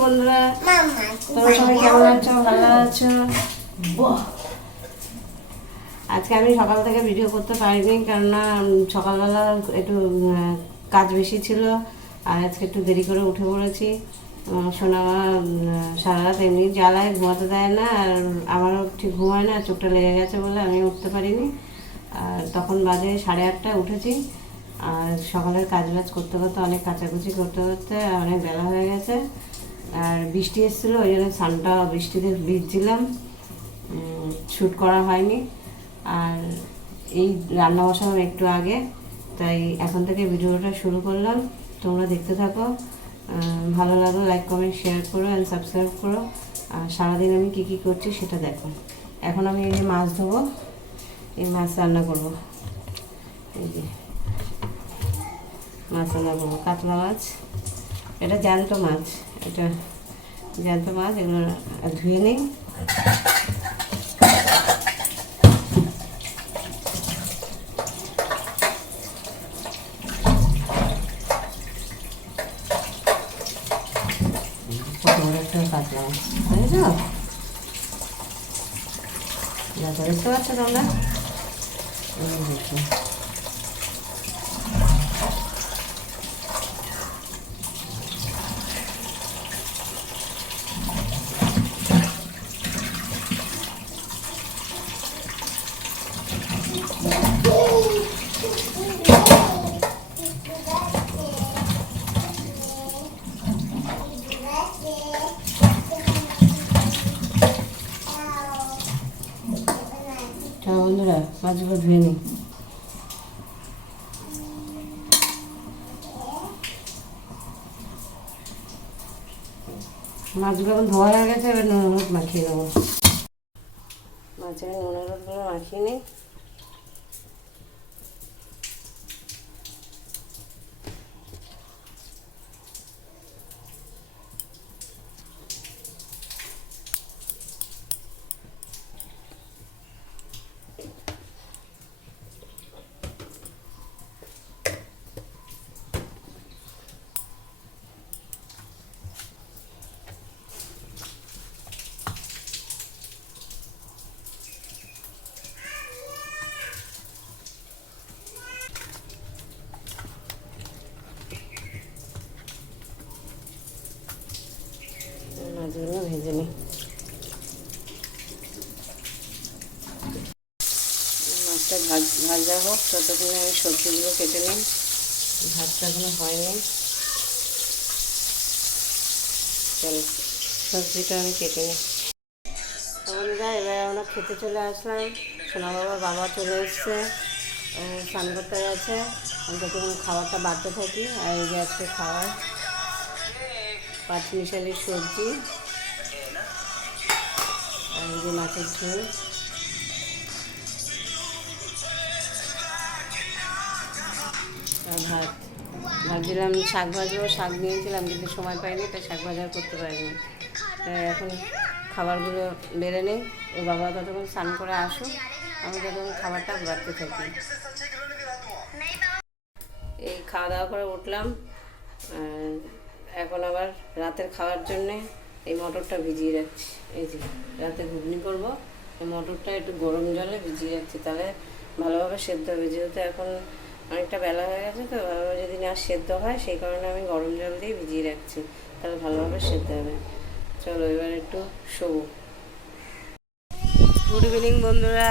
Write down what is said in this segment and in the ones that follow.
বন্ধুরা আজকে আমি সকাল থেকে ভিডিও করতে পারিনি কেননা সকালবেলা একটু কাজ বেশি ছিল আর আজকে একটু দেরি করে উঠে পড়েছি সোনা সারা রাত এমনি জ্বালায় ঘুমাতে দেয় না আর আমারও ঠিক ঘুমায় না চোখটা লেগে গেছে বলে আমি উঠতে পারিনি আর তখন বাজে সাড়ে আটটায় উঠেছি। আর সকালের কাজ বাজ করতে করতে অনেক কাচাকুচি করতে করতে অনেক বেলা হয়ে গেছে। আর বৃষ্টি এসেছিল, ওই জন্য সানটা বৃষ্টিতে ভিজছিলাম। শ্যুট করা হয়নি। আর এই রান্না বসালাম একটু আগে, তাই এখন থেকে ভিডিওটা শুরু করলাম। তোমরা দেখতে থাকো। ভালো লাগল লাইক, কমেন্ট, শেয়ার করো অ্যান্ড সাবস্ক্রাইব করো। আর সারাদিন আমি কী কী করছি সেটা দেখো। এখন আমি এই মাছ ধোবো। এই মাছ রান্না করব। এই যে মাছ রান্না করব। কাতলা মাছ এটা জ্যান্ত মাছ এটা জ্যান্ত মাছ এগুলো ধুয়ে নিই। কাতলা মাছ। বুঝেছ? দেখো দেখতে পাচ্ছ তোমরা। এই দেখো চলো বন্ধুরা মাছগুলো ধুয়ে নিই মাছগুলো ধোয়া গেছে, এবার নুন হলুদ মাখিয়ে নেব। মাছের নুন মাখিয়ে নিই মাছগুলো ভেজে নিই মাছটা ভাজ হোক ততক্ষণে আমি সবজিগুলো কেটে নিই। ভাতটা এখনও হয়নি। চলো সবজিটা আমি কেটে নিই। বন্ধুরা এবার আমরা খেতে চলে আসলাম। সোনা বাবার বাবা চলে এসছে। স্নান করতে গেছে। আমি যতক্ষণ খাবারটা বাড়তে থাকি আর এই যে আজকে খাবার পাঁচ মিশালি সবজি আর যে মাছের ঝোল। আর ভাত। ভাবছিলাম শাক ভাজবো, শাক নিয়েছিলাম কিন্তু সময় পাইনি, তাই শাক ভাজা করতে পারিনি। তাই এখন খাবারগুলো বেড়ে নেই। ওর বাবা ততক্ষণ স্নান করে আসুক, আমি ততক্ষণ খাবারটা বাড়তে থাকি। এই খাওয়া দাওয়া করে উঠলাম। এখন আবার রাতের খাওয়ার জন্যে এই মটরটা ভিজিয়ে রাখছি। এই যে, রাতে ঘুগনি করব। এই মটরটা একটু গরম জলে ভিজিয়ে রাখছি। তাহলে ভালোভাবে সেদ্ধ হবে। যেহেতু এখন অনেকটা বেলা হয়ে গেছে তো ভালোভাবে যদি না সেদ্ধ হয়, সেই কারণে আমি গরম জল দিয়ে ভিজিয়ে রাখছি। তাহলে ভালোভাবে সেদ্ধ হবে। চলো এবার একটু শোবো। গুড ইভিনিং বন্ধুরা।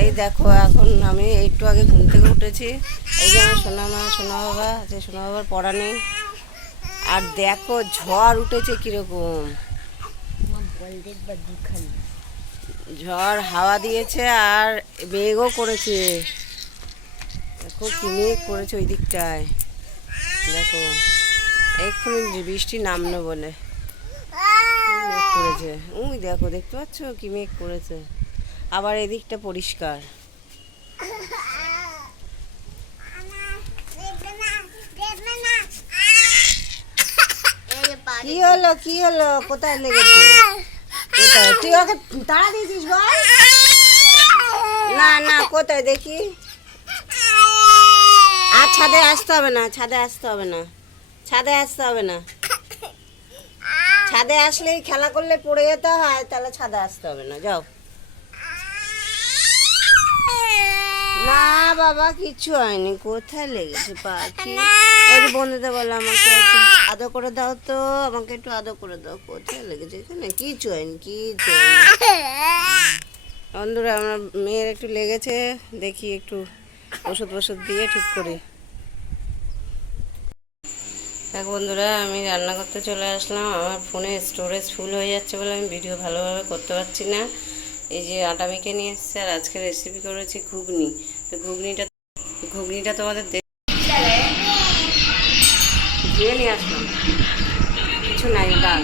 এই দেখো, এখন আমি একটু আগে ঘুম থেকে উঠেছি। এই যে আমার সোনা মা, সোনা বাবা যে সোনা বাবার পড়া নেই। আর দেখো ঝড় উঠেছে কীরকম। ঝড় হাওয়া দিয়েছে আর মেঘও করেছে। দেখো কি মেঘ করেছে ওই দিকটায়। দেখো, এক্ষুনি বৃষ্টি নামলো বলে। করেছে? উই দেখো, দেখতে পাচ্ছ কি মেঘ করেছে? আবার এদিকটা পরিষ্কার। কি হলো কি হলো? কোথায় লেগেছে? তুই ওকে তাড়া দিয়েছিস, বল। না না, কোথায় দেখি। আর ছাদে আসতে হবে না, ছাদে আসতে হবে না। ছাদে আসতে হবে না। ছাদে আসলেই খেলা করলে পড়ে যেতে হয়, তাহলে ছাদে আসতে হবে না। যাও। না বাবা কিচ্ছু হয়নি। কোথায় লেগেছে পাখি? ওই বন্ধুদের বলো আমাকে একটু আদর করে দাও তো আমাকে একটু আদর করে দাও। কোথায় লেগেছে এখানে? কিচ্ছু হয়নি হয়নি। বন্ধুরা আমার মেয়ের একটু লেগেছে দেখি একটু ওষুধ ওষুধ দিয়ে ঠিক করি। দেখ বন্ধুরা আমি রান্না করতে চলে আসলাম। আমার ফোনে স্টোরেজ ফুল হয়ে যাচ্ছে বলে আমি ভিডিও ভালোভাবে করতে পারছি না। এই যে আটা মেখে নিয়ে এসেছে আর আজকে রেসিপি করেছি ঘুগনি। তো ঘুগনিটা ঘুগনিটা তোমাদের ধুয়ে নিয়ে আসলাম। কিছু নাই ডাল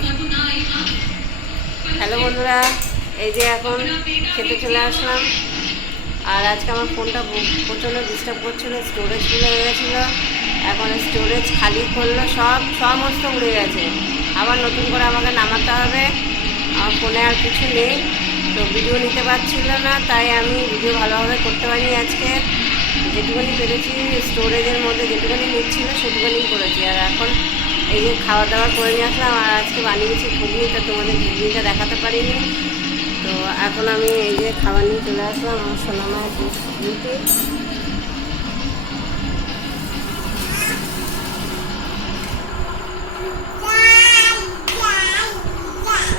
হ্যালো বন্ধুরা, এই যে এখন খেতে চলে আসলাম। আর আজকে আমার ফোনটা প্রচণ্ড ডিস্টার্ব করছিল স্টোরেজ ফুল হয়ে গেছিল এখন স্টোরেজ খালি করল, সব, সমস্ত উড়ে গেছে। আবার নতুন করে আমাকে নামাতে হবে। আমার ফোনে আর কিছু নেই। তো ভিডিও নিতে পারছিল না, তাই আমি ভিডিও ভালোভাবে করতে পারিনি আজকে। যেটুকুনি পেরেছি স্টোরেজের মধ্যে যেটুকুনি নিচ্ছিল সেটুকুনি করেছি। আর এখন এই যে খাওয়া দাওয়া করে নিয়ে আসলাম, আর আজকে বানিয়েছি ঘুগনিটা তোমাদের ঘুগনিটা দেখাতে পারিনি। তো এখন আমি এই যে খাবার নিয়ে চলে আসলাম, আমার সোনামায় দিতে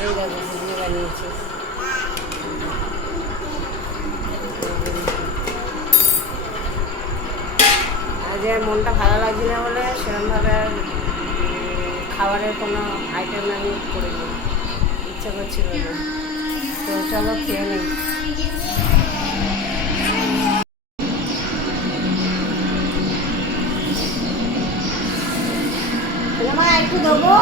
এই দেখো, ঘুগনি বানিয়েছি। আর মনটা ভালো লাগছে না বলে সেরকমভাবে খাবারের কোনো আইটেম আমি করিনি। ইচ্ছা করছিল না। তো চলো খেয়ে নিই। একটু দেবো?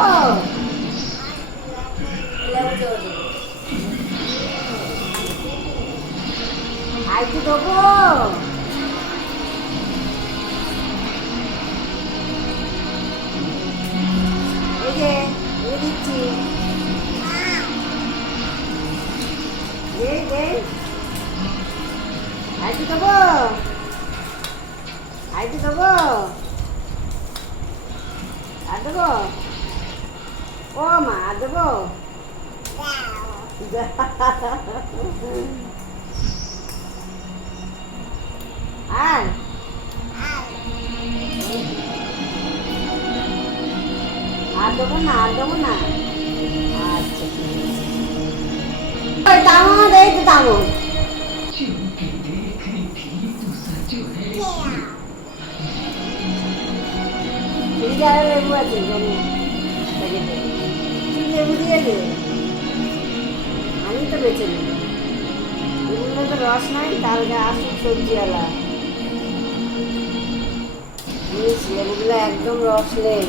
এই যে এই দিচ্ছি দে দে আইটি দেবো আইটি দেবো আর দেবো? ও মা, আর দেবো? আর? দেবো না, আর দেবো না। আচ্ছা এই তো ফ্রিজারে লেবু আছে লেবু দিয়ে আমি তো বেছে নেব। এগুলো তো রস নাই তাহলে আসুক সবজিওয়ালা। লেবুগুলো একদম রস নেই।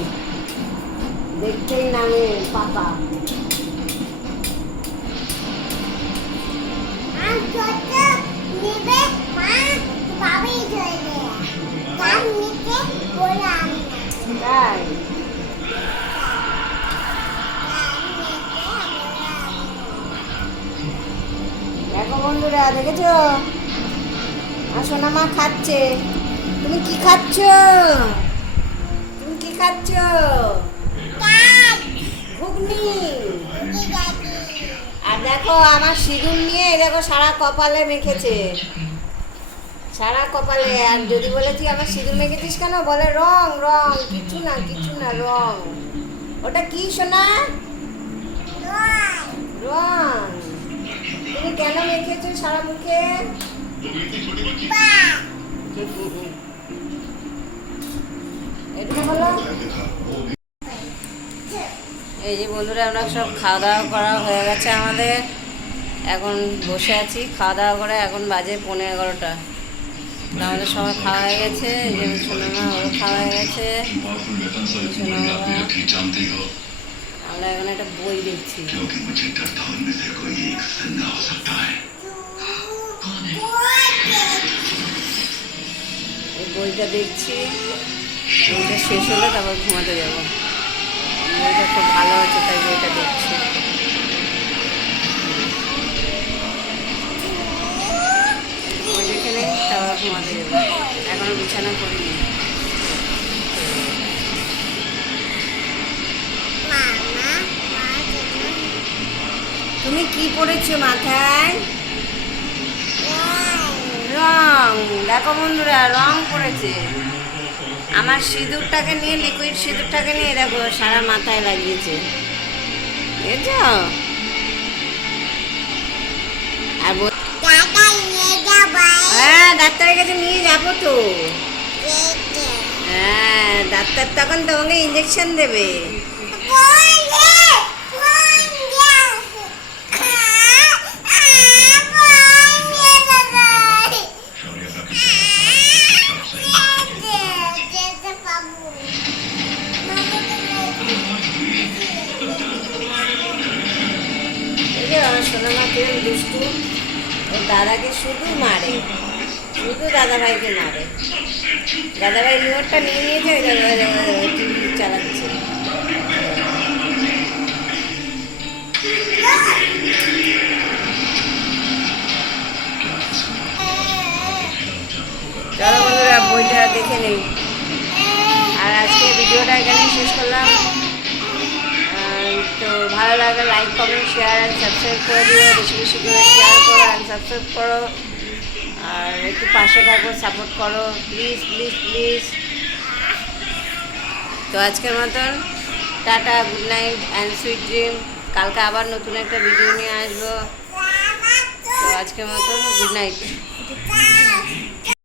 দেখতেই নামে পাতা। তাই? দেখো বন্ধুরা দেখেছ? আর সোনা মা খাচ্ছে। তুমি কি খাচ্ছ? তুমি কি খাচ্ছ? ঘুগনি। আর দেখো আমার সিঁদুর নিয়ে দেখো সারা কপালে মেখেছে। সারা কপালে। আর যদি বলেছি আমার সিঁদুর মেখেছিস কেন? বলে রং রং কিছু না কিছু না রং। ওটা কি সোনা? রং। তুমি কেন মেখেছো সারা মুখে? এটা বলো। এই যে বন্ধুরা, আমরা সব খাওয়া দাওয়া করা হয়ে গেছে আমাদের। এখন বসে আছি খাওয়া দাওয়া করে এখন বাজে পনেরো এগারোটা। আমাদের সবাই খাওয়া হয়ে গেছে যে খাওয়া হয়ে গেছে। আমরা এখন একটা বই দেখছি। বইটা দেখছি, বইটা শেষ হলে তারপর ঘুমাতে যাব। খুব ভালো আছে তাই দেখছি। ঘুমাতে যাব বিছানা করিনি তুমি কি পরেছো মাথায়? রং। দেখো বন্ধুরা রং পড়েছে। আমার সিঁদুরটাকে নিয়ে লিকুইড সিঁদুরটাকে নিয়ে দেখো সারা মাথায় লাগিয়েছে। বুঝেছ? আর হ্যাঁ ডাক্তারের কাছে নিয়ে যাব তো। হ্যাঁ ডাক্তার তখন তোমাকে ইঞ্জেকশন দেবে। মারে দাদা ভাই রিমোটটা নিয়ে নিয়েছে, ওই দাদা ভাই টিভি চালাচ্ছে। চলো বন্ধুরা, বইটা দেখে নেই। আর আজকে ভিডিওটা এখানেই শেষ করলাম। তো ভালো লাগলে like comment share and subscribe করে দিও। বেশি বেশি করে শেয়ার করো অ্যান্ড সাবস্ক্রাইব করো। আর একটু পাশে থাকো সাপোর্ট করো প্লিজ প্লিজ প্লিজ তো আজকের মতন tata good night and sweet dream কালকে আবার নতুন একটা ভিডিও নিয়ে আসব। তো আজকের মতন গুড নাইট